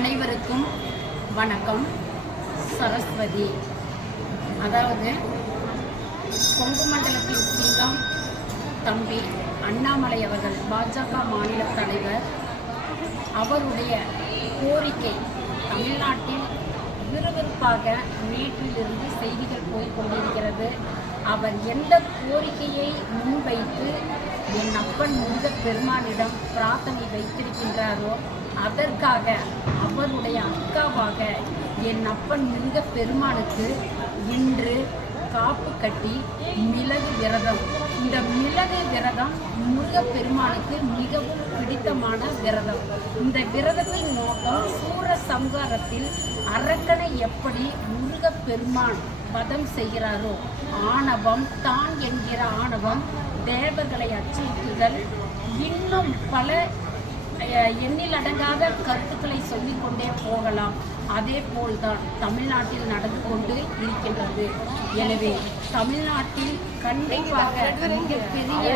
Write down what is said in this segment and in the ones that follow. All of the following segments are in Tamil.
அனைவருக்கும் வணக்கம். சரஸ்வதி. அதாவது கொங்கு மண்டலத்தின் சிங்கம் தம்பி அண்ணாமலை அவர்கள் பாஜக மாநில தலைவர். அவருடைய கோரிக்கை தமிழ்நாட்டில் விறுவிறுப்பாக நேற்றிலிருந்து செய்திகள் போய்கொண்டிருக்கிறது அவர் எந்த கோரிக்கையை முன்வைத்து என் அப்பன் முருக பெருமானிடம் பிரார்த்தனை வைத்திருக்கின்றாரோ அதற்காக அவருடைய அக்காவாக என் அப்பன் முருக பெருமானுக்கு இன்று காப்பு கட்டி மிளகு விரதம் இந்த மிளகு விரதம் முருகப்பெருமானுக்கு மிகவும் பிடித்தமான விரதம். இந்த விரதத்தின் நோக்கம் சூர சம்ஹாரத்தில் அரக்கனை எப்படி முருகப் பெருமான் வதம் செய்கிறாரோ ஆணவம் தான் என்கிற ஆணவம் தேவர்களை அச்சுறுத்துதல் இன்னும் பல எண்ணிலடங்காத கருத்துக்களை சொல்லிக்கொண்டே போகலாம். அதே போல்தான் தமிழ்நாட்டில் நடந்து கொண்டு இருக்கின்றது. எனவே தமிழ்நாட்டில் கண்டிப்பாக மிகப்பெரிய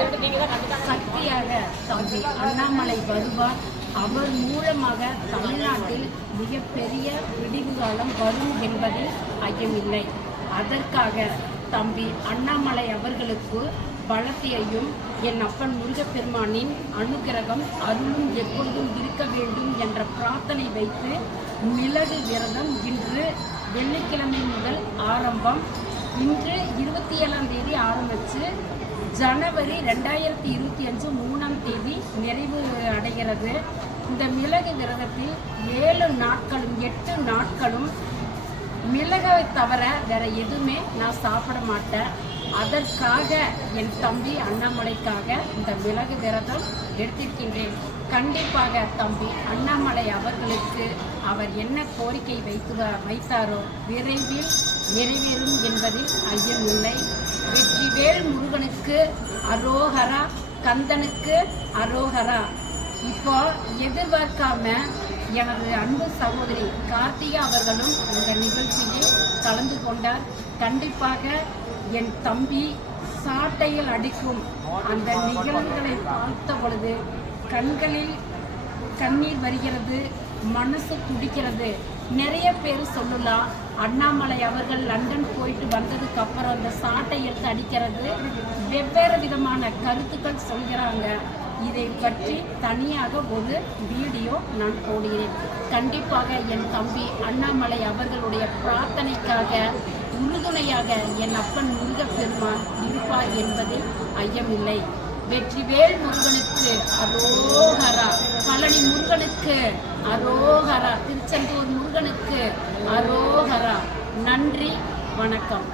சக்தியாக தம்பி அண்ணாமலை வருவார் அவர் மூலமாக தமிழ்நாட்டில் மிகப்பெரிய விடிவு காலம் வரும் என்பதில் ஐயமில்லை. அதற்காக தம்பி அண்ணாமலை அவர்களுக்கு பலத்தையும் என் அப்பன் முருகப்பெருமானின் அனுகிரகம் அருளும் எப்பொழுதும் இருக்க வேண்டும் என்ற பிரார்த்தனை வைத்து மிளகு விரதம் இன்று வெள்ளிக்கிழமை முதல் ஆரம்பம். இன்று இருபத்தி ஏழாம் தேதி ஆரம்பித்து ஜனவரி ரெண்டாயிரத்தி இருபத்தி அஞ்சு மூணாம் தேதி நிறைவு அடைகிறது. இந்த மிளகு விரதத்தில் ஏழு நாட்களும் எட்டு நாட்களும் மிளகை தவிர வேற எதுவுமே நான் சாப்பிட மாட்டேன். அதற்காக என் தம்பி அண்ணாமலைக்காக இந்த மிளகு விரதம் எடுத்திருக்கின்றேன். கண்டிப்பாக தம்பி அண்ணாமலை அவர்களுக்கு அவர் என்ன கோரிக்கை வைத்து வைத்தாரோ விரைவில் நிறைவேறும் என்பதில் ஐயமில்லை வெற்றிவேல் முருகனுக்கு அரோகரா கந்தனுக்கு அரோகரா. இப்போ எதிர்பார்க்காம எனது அன்பு சகோதரி கார்த்திகா அவர்களும் இந்த நிகழ்ச்சியில் கலந்து கொண்டார். கண்டிப்பாக என் தம்பி சாட்டையில் அடிக்கும் அந்த நிகழ்வுகளை பார்த்த பொழுது கண்களில் கண்ணீர் வருகிறது மனசு துடிக்கிறது. நிறைய பேர் சொல்லலாம் அண்ணாமலை அவர்கள் லண்டன் போயிட்டு வந்ததுக்கு அப்புறம் அந்த சாட்டை எடுத்து அடிக்கிறது. வெவ்வேறு விதமான கருத்துக்கள் சொல்கிறாங்க. இதை பற்றி தனியாக ஒரு வீடியோ நான் போடுகிறேன். கண்டிப்பாக என் தம்பி அண்ணாமலை அவர்களுடைய பிரார்த்தனைக்காக உறுதுணையாக என் அப்பன் முருகப்பெருமான் இருப்பார் என்பதில் ஐயமில்லை. வெற்றிவேல் முருகனுக்கு அரோகரா பழனி முருகனுக்கு அரோகரா திருச்செந்தூர் முருகனுக்கு அரோகரா. நன்றி வணக்கம்.